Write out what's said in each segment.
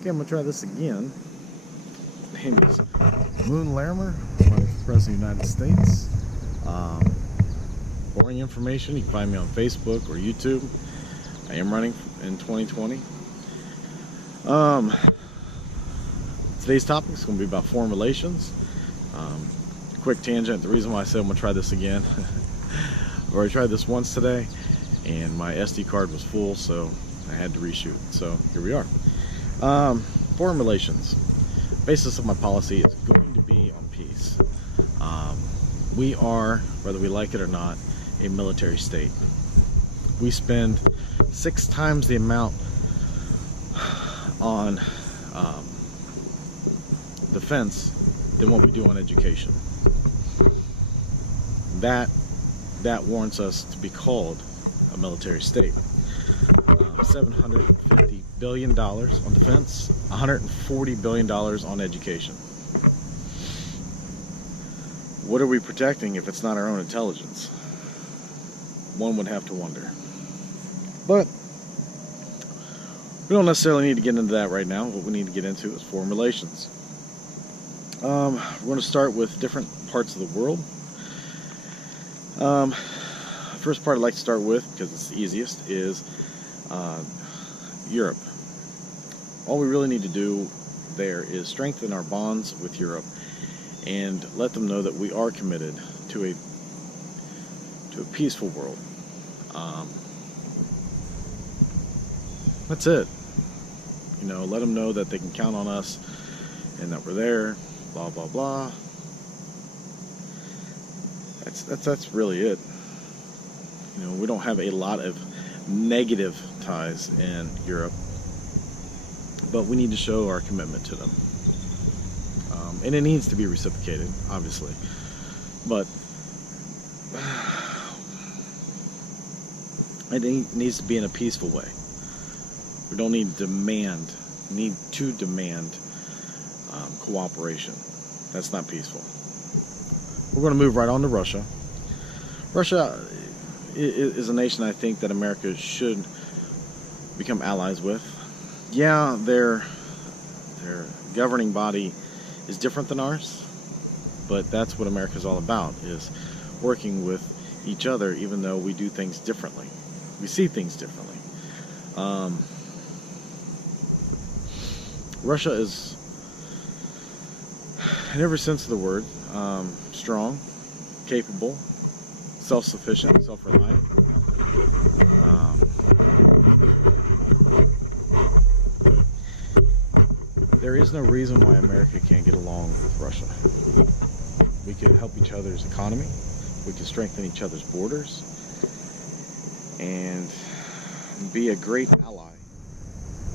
Okay, I'm gonna try this again. My name is Mun Larimer. I'm running for President of the United States. Boring information, you can find me on Facebook or YouTube. I am running in 2020. Today's topic is going to be about foreign relations. Quick tangent, the reason why I said I'm going to try this again, I've already tried this once today and my SD card was full, so I had to reshoot. So here we are. Foreign relations. Basis of my policy is going to be on peace. We are, whether we like it or not, a military state. We spend 6 times the amount on defense than what we do on education. That warrants us to be called a military state. $750 billion on defense, $140 billion on education. What are we protecting if it's not our own intelligence? One would have to wonder. But we don't necessarily need to get into that right now. What we need to get into is foreign relations. We're going to start with different parts of the world. First part I'd like to start with, because it's the easiest, is Europe. All we really need to do there is strengthen our bonds with Europe and let them know that we are committed to a peaceful world. That's it. You know, let them know that they can count on us and that we're there. Blah blah blah. That's really it. You know, we don't have a lot of negative ties in Europe, but we need to show our commitment to them, and it needs to be reciprocated, obviously. But it needs to be in a peaceful way. We don't need to demand cooperation. That's not peaceful. We're going to move right on to Russia. Russia is a nation I think that America should become allies with. Yeah, their governing body is different than ours, but that's what America's all about, is working with each other even though we do things differently. We see things differently. Russia is, in every sense of the word, strong, capable, self-sufficient, self-reliant. There is no reason why America can't get along with Russia. We could help each other's economy, we could strengthen each other's borders, and be a great ally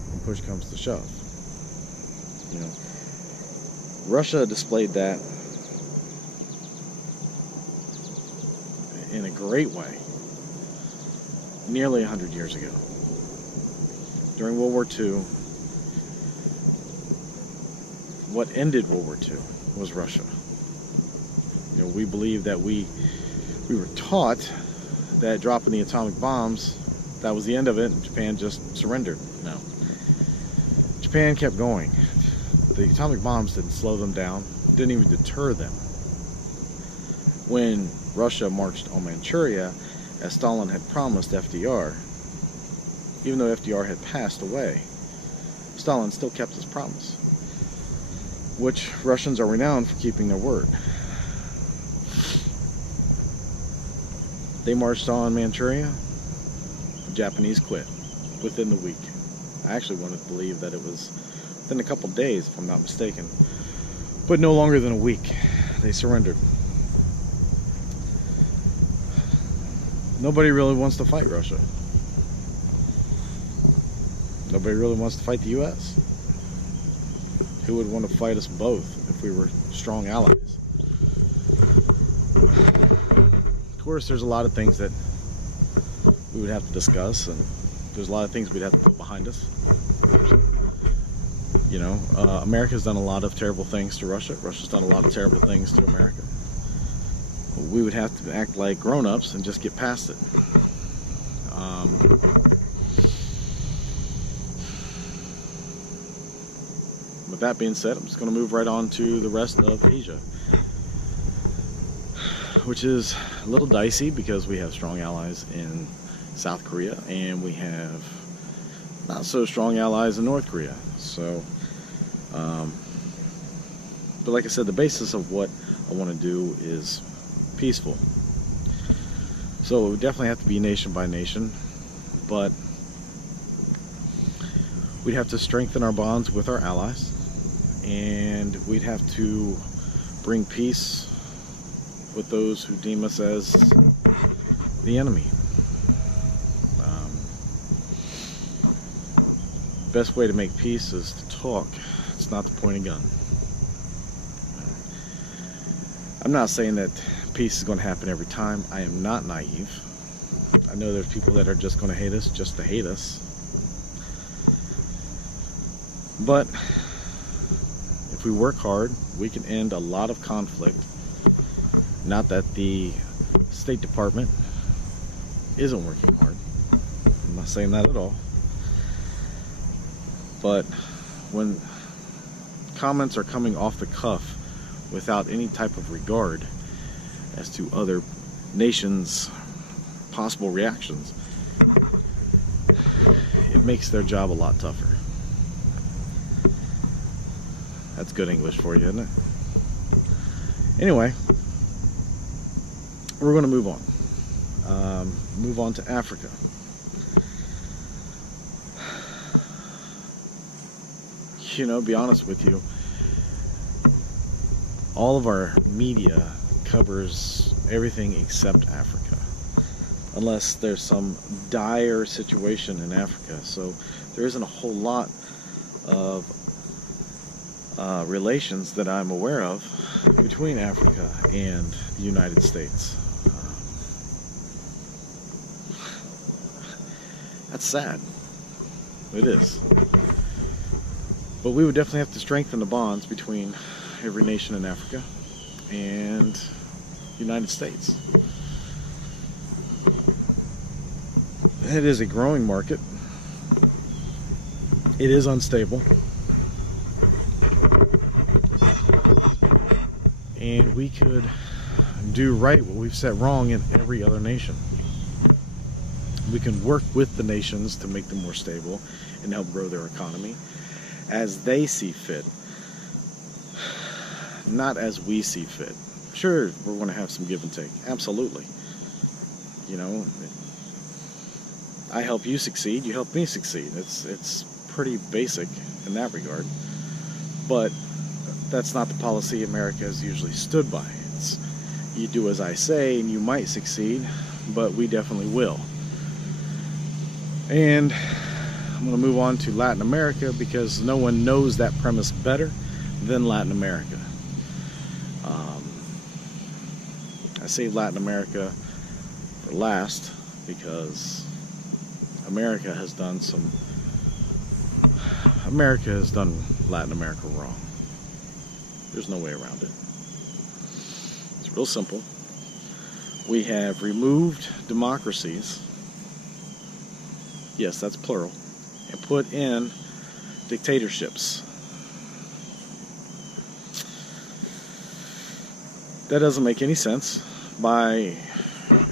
when push comes to shove. You know, Russia displayed that in a great way nearly 100 years ago. During World War II, what ended World War II was Russia. You know, we believe that we were taught that dropping the atomic bombs, that was the end of it, and Japan just surrendered. No. Japan kept going. The atomic bombs didn't slow them down, didn't even deter them. When Russia marched on Manchuria, as Stalin had promised FDR, even though FDR had passed away, Stalin still kept his promise, which Russians are renowned for keeping their word. They marched on Manchuria, the Japanese quit within the week. I actually wanted to believe that it was within a couple days, if I'm not mistaken, but no longer than a week. They surrendered. Nobody really wants to fight Russia. Nobody really wants to fight the US. Who would want to fight us both if we were strong allies? Of course, there's a lot of things that we would have to discuss, and there's a lot of things we'd have to put behind us. You know, America's done a lot of terrible things to Russia. Russia's done a lot of terrible things to America. We would have to act like grown-ups and just get past it. with that being said, I'm just going to move right on to the rest of Asia, which is a little dicey because we have strong allies in South Korea and we have not so strong allies in North Korea. So, but like I said, the basis of what I want to do is peaceful. So it would definitely have to be nation by nation, but we'd have to strengthen our bonds with our allies, and we'd have to bring peace with those who deem us as the enemy. Best way to make peace is to talk. It's not to point a gun. I'm not saying that peace is going to happen every time. I am not naive. I know there's people that are just going to hate us just to hate us. But if we work hard, we can end a lot of conflict. Not that the State Department isn't working hard. I'm not saying that at all. But when comments are coming off the cuff without any type of regard as to other nations' possible reactions, it makes their job a lot tougher. That's good English for you, isn't it? Anyway, we're going to move on. Move on to Africa. You know, be honest with you, all of our media covers everything except Africa, unless there's some dire situation in Africa. So there isn't a whole lot of relations that I'm aware of between Africa and the United States. That's sad. It is. But we would definitely have to strengthen the bonds between every nation in Africa and the United States. It is a growing market. It is unstable. And we could do right what we've set wrong in every other nation. We can work with the nations to make them more stable and help grow their economy as they see fit, not as we see fit. Sure, we're going to have some give and take. Absolutely. You know, I help you succeed, you help me succeed. It's pretty basic in that regard. But that's not the policy America has usually stood by. It's, you do as I say and you might succeed, but we definitely will. And I'm going to move on to Latin America because no one knows that premise better than Latin America. I saved Latin America for last because America has done Latin America wrong. There's no way around it. It's real simple. We have removed democracies, yes, that's plural, and put in dictatorships. That doesn't make any sense by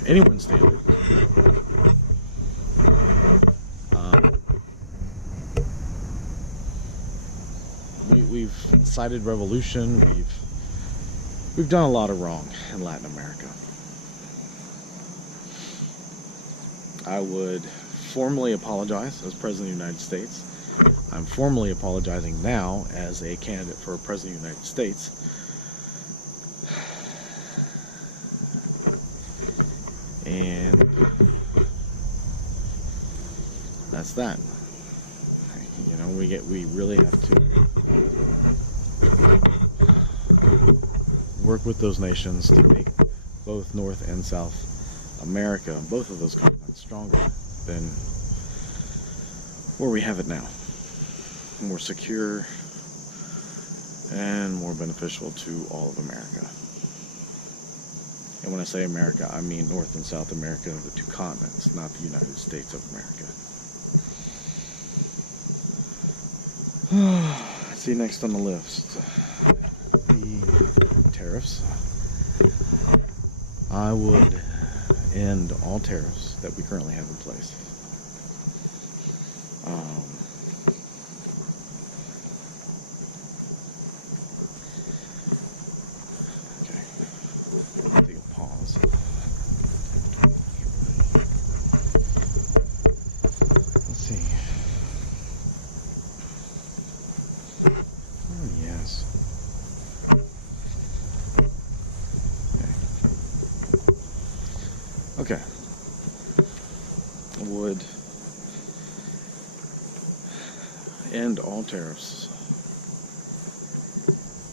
anyone's standard. We've incited revolution. We've done a lot of wrong in Latin America. I would formally apologize as President of the United States. I'm formally apologizing now as a candidate for President of the United States. And that's that. You know, we really have to work with those nations to make both North and South America, both of those continents, stronger than where we have it now. More secure and more beneficial to all of America. And when I say America, I mean North and South America, the two continents, not the United States of America. see next on the list, the tariffs. I would end all tariffs that we currently have in place. Okay, take a pause. Let's see. Oh, yes. Okay. I would end all tariffs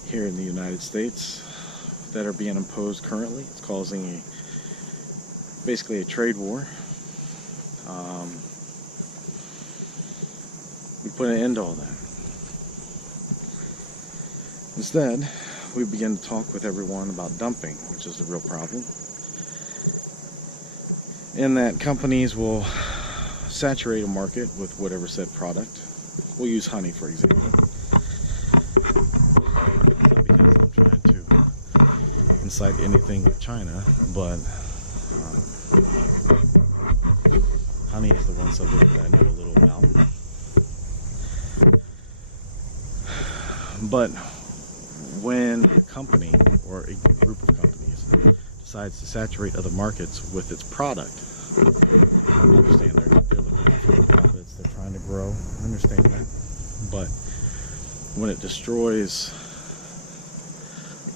here in the United States that are being imposed currently. It's causing basically a trade war. We put an end to all that. Instead, we begin to talk with everyone about dumping, which is the real problem. In that companies will saturate a market with whatever said product. We'll use honey, for example. Not because I'm trying to incite anything with China, but honey is the one subject that I know a little about. But when a company or a group of companies decides to saturate other markets with its product, I understand they're looking out for profits, they're trying to grow, I understand that. But when it destroys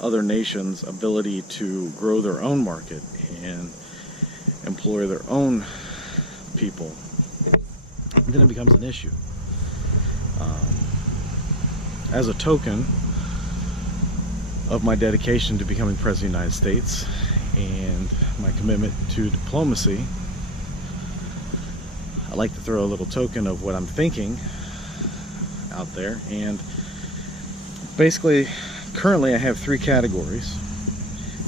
other nations' ability to grow their own market and employ their own people, then it becomes an issue. As a token of my dedication to becoming President of the United States and my commitment to diplomacy, I like to throw a little token of what I'm thinking out there. And basically, currently I have three categories: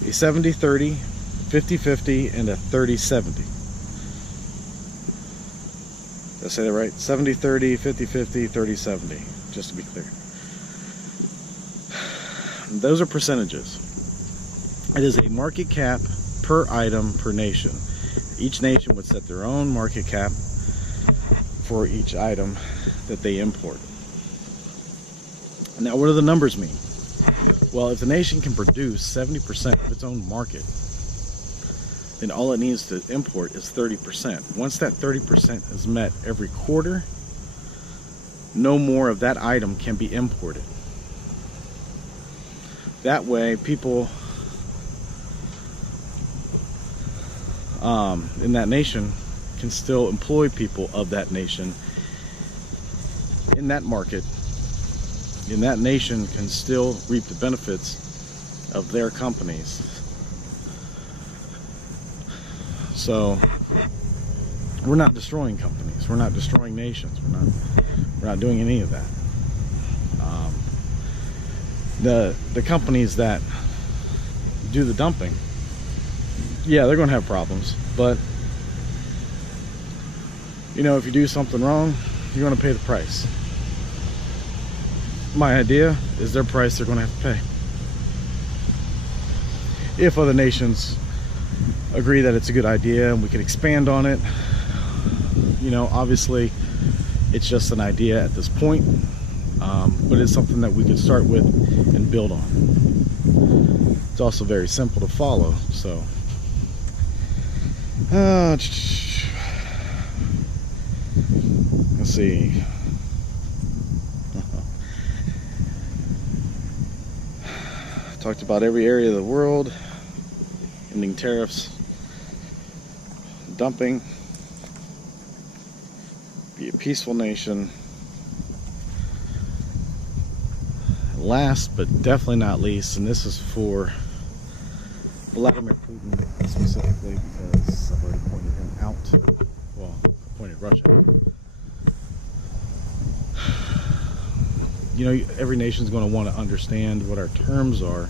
a 70-30, 50-50, and a 30-70. Did I say that right? 70-30, 50-50, 30-70, just to be clear. Those are percentages. It is a market cap per item per nation. Each nation would set their own market cap for each item that they import. Now, what do the numbers mean? Well, if the nation can produce 70% of its own market, then all it needs to import is 30%. Once that 30% is met every quarter, no more of that item can be imported. That way, people in that nation can still employ people of that nation in that market. And that nation can still reap the benefits of their companies. So we're not destroying companies. We're not destroying nations. We're not doing any of that. The companies that do the dumping, yeah, they're going to have problems, but you know, if you do something wrong, you're going to pay the price. My idea is their price they're going to have to pay. If other nations agree that it's a good idea and we can expand on it, you know, obviously it's just an idea at this point. But it's something that we could start with and build on. It's also very simple to follow, so let's see. Talked about every area of the world, ending tariffs, dumping, be a peaceful nation. Last but definitely not least, and this is for Vladimir Putin specifically, because I've already pointed him out. Well, I pointed Russia out. You know, every nation is going to want to understand what our terms are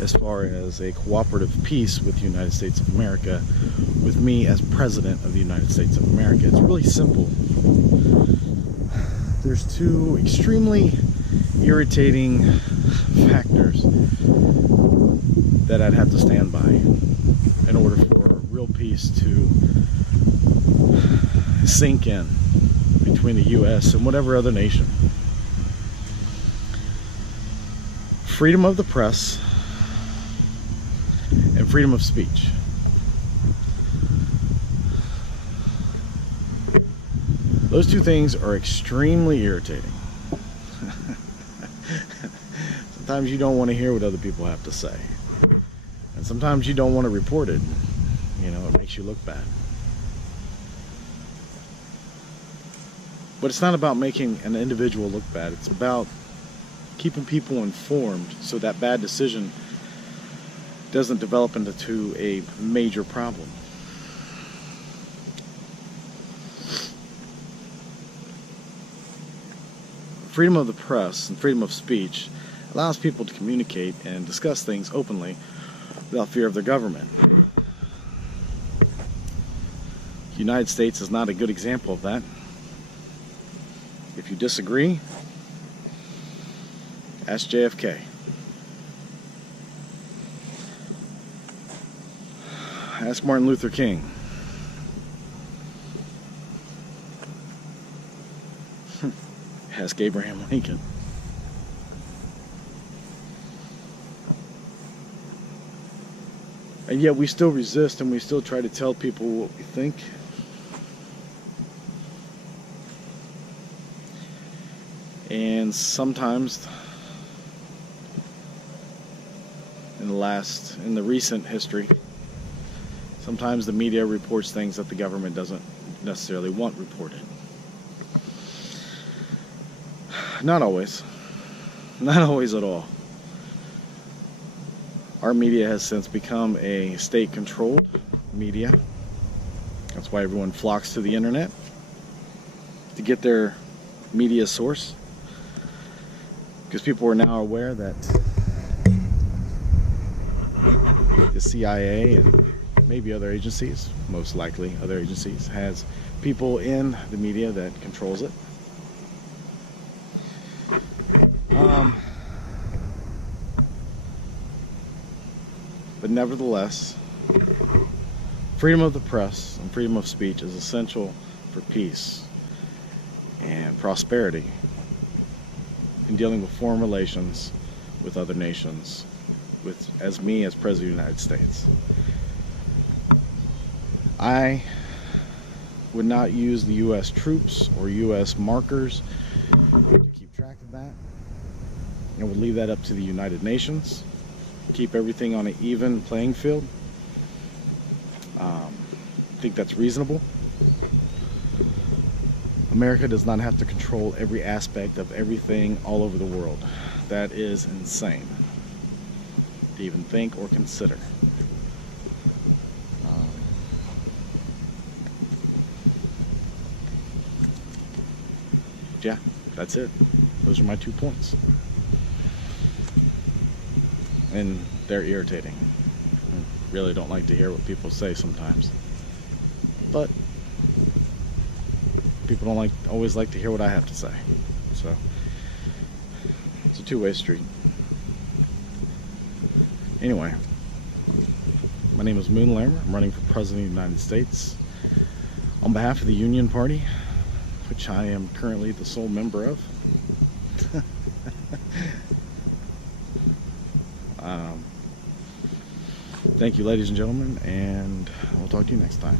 as far as a cooperative peace with the United States of America, with me as President of the United States of America. It's really simple. There's two extremely irritating factors that I'd have to stand by in order for real peace to sink in between the U.S. and whatever other nation. Freedom of the press and freedom of speech. Those two things are extremely irritating. Sometimes you don't want to hear what other people have to say. And sometimes you don't want to report it. You know, it makes you look bad. But it's not about making an individual look bad. It's about keeping people informed so that bad decision doesn't develop into a major problem. Freedom of the press and freedom of speech allows people to communicate and discuss things openly without fear of their government. The United States is not a good example of that. If you disagree, ask JFK. Ask Martin Luther King. Ask Abraham Lincoln. And yet we still resist and we still try to tell people what we think. And sometimes in the recent history, sometimes the media reports things that the government doesn't necessarily want reported. Not always. Not always at all. Our media has since become a state-controlled media. That's why everyone flocks to the internet to get their media source. Because people are now aware that the CIA and maybe other agencies, most likely other agencies, has people in the media that controls it. But nevertheless, freedom of the press and freedom of speech is essential for peace and prosperity in dealing with foreign relations with other nations, as me as President of the United States. I would not use the U.S. troops or U.S. markers to keep track of that. I would leave that up to the United Nations. Keep everything on an even playing field. I think that's reasonable. America does not have to control every aspect of everything all over the world. That is insane to even think or consider. Yeah, that's it. Those are my 2 points. And they're irritating. I really don't like to hear what people say sometimes. But people don't always like to hear what I have to say. So it's a two-way street. Anyway, my name is Mun Larimer. I'm running for President of the United States on behalf of the Union Party, which I am currently the sole member of. Thank you, ladies and gentlemen, and we'll talk to you next time.